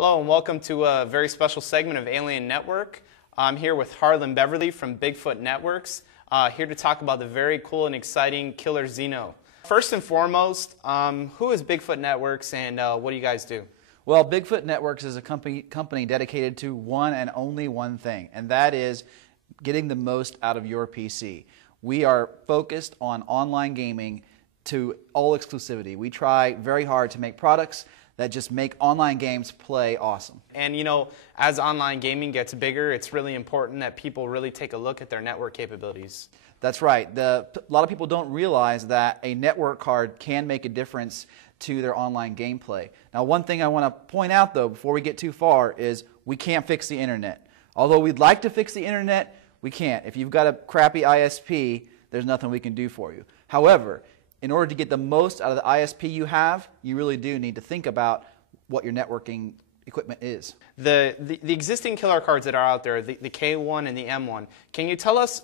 Hello and welcome to a very special segment of Alien Network. I'm here with Harlan Beverly from Bigfoot Networks, here to talk about the very cool and exciting Killer Xeno. First and foremost, who is Bigfoot Networks and what do you guys do? Well, Bigfoot Networks is a company dedicated to one and only one thing, and that is getting the most out of your PC. We are focused on online gaming to all exclusivity. We try very hard to make products that just make online games play awesome. And you know, as online gaming gets bigger, it's really important that people really take a look at their network capabilities. That's right. A lot of people don't realize that a network card can make a difference to their online gameplay. Now, one thing I want to point out, though, before we get too far, is we can't fix the internet. Although we'd like to fix the internet, we can't. If you've got a crappy ISP, there's nothing we can do for you. However, in order to get the most out of the ISP you have, you really do need to think about what your networking equipment is. The existing killer cards that are out there, the K1 and the M1, can you tell us,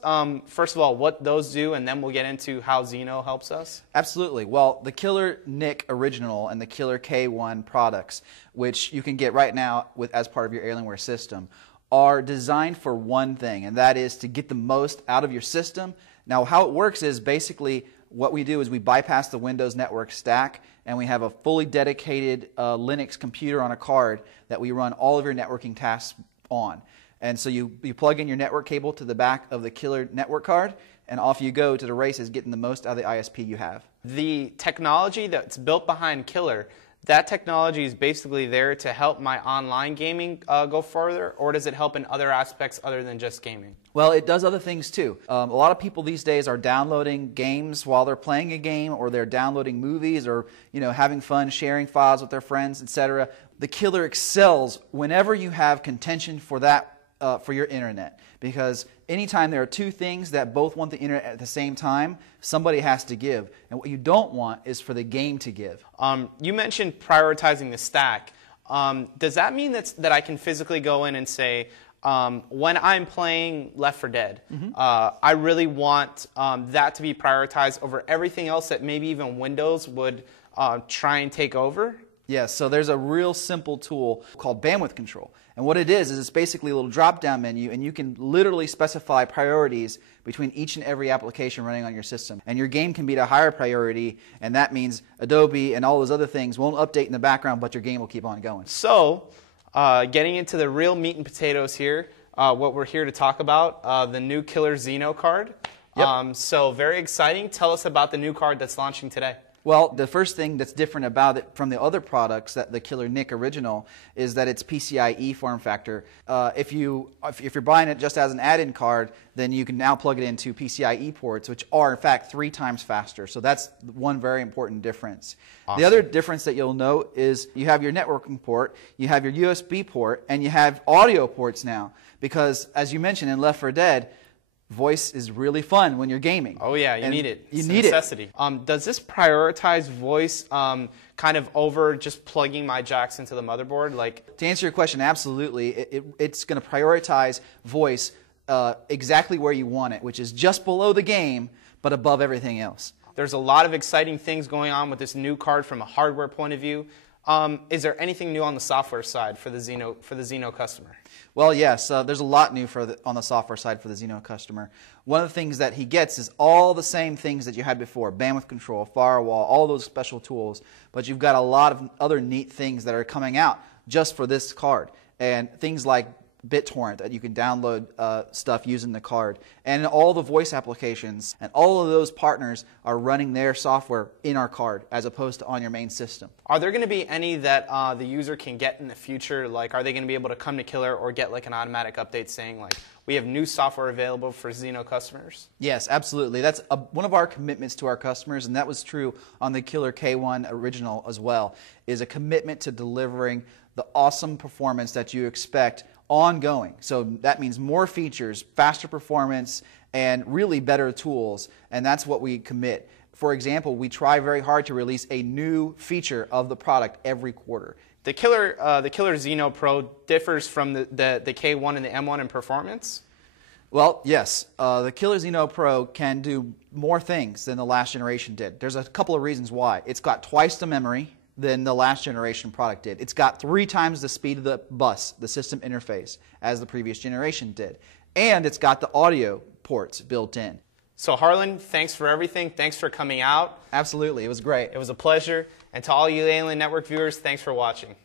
first of all, what those do, and then we'll get into how Xeno helps us? Absolutely. Well, the Killer Nick Original and the Killer K1 products, which you can get right now as part of your Alienware system, are designed for one thing, and that is to get the most out of your system. Now, how it works is basically what we do is we bypass the Windows network stack, and we have a fully dedicated Linux computer on a card that we run all of your networking tasks on. And so you plug in your network cable to the back of the Killer network card, and off you go to the races, getting the most out of the ISP you have. The technology that's built behind Killer, that technology is basically there to help my online gaming go further, or does it help in other aspects other than just gaming? Well, it does other things too. A lot of people these days are downloading games while they're playing a game, or they're downloading movies, or having fun, sharing files with their friends, etc. The Killer excels whenever you have contention for that for your internet, because anytime there are two things that both want the internet at the same time, somebody has to give, and what you don't want is for the game to give. You mentioned prioritizing the stack. Does that mean that I can physically go in and say, when I'm playing Left 4 Dead, I really want that to be prioritized over everything else that maybe even Windows would try and take over? Yes, so there's a real simple tool called bandwidth control. And what it is it's basically a little drop-down menu, and you can literally specify priorities between each and every application running on your system. And your game can be at a higher priority, and that means Adobe and all those other things won't update in the background, but your game will keep on going. So, getting into the real meat and potatoes here, what we're here to talk about, the new Killer Xeno card. Yep. So very exciting. Tell us about the new card that's launching today. Well, the first thing that's different about it from the other products, that the Killer Nick Original, is that it's PCIe form factor. If you're buying it just as an add-in card, then you can now plug it into PCIe ports, which are in fact 3 times faster. So that's one very important difference. Awesome. The other difference that you'll note is you have your networking port, you have your USB port, and you have audio ports now. Because as you mentioned in Left 4 Dead, voice is really fun when you're gaming. Oh yeah, you need it. It's a necessity. Does this prioritize voice kind of over just plugging my jacks into the motherboard? Like, to answer your question, absolutely. It's going to prioritize voice exactly where you want it, which is just below the game, but above everything else. There's a lot of exciting things going on with this new card from a hardware point of view. Is there anything new on the software side for the Xeno customer? Well, yes. There's a lot new on the software side for the Xeno customer. One of the things that he gets is all the same things that you had before: bandwidth control, firewall, all those special tools. But you've got a lot of other neat things that are coming out just for this card, and things like BitTorrent, that you can download stuff using the card, and all the voice applications, and all of those partners are running their software in our card as opposed to on your main system. Are there going to be any that the user can get in the future? Like, are they going to be able to come to Killer or get like an automatic update saying like, we have new software available for Xeno customers? Yes, absolutely. That's one of our commitments to our customers, and that was true on the Killer K1 Original as well, is a commitment to delivering the awesome performance that you expect ongoing. So that means more features, faster performance, and really better tools, and that's what we commit. For example, we try very hard to release a new feature of the product every quarter. The Killer Xeno Pro differs from the K1 and the M1 in performance? Well, yes. The Killer Xeno Pro can do more things than the last generation did. There's a couple of reasons why. It's got twice the memory, than the last generation product did. It's got 3 times the speed of the bus, the system interface, as the previous generation did. And it's got the audio ports built in. So Harlan, thanks for everything. Thanks for coming out. Absolutely. It was great. It was a pleasure. And to all you Alien Network viewers, thanks for watching.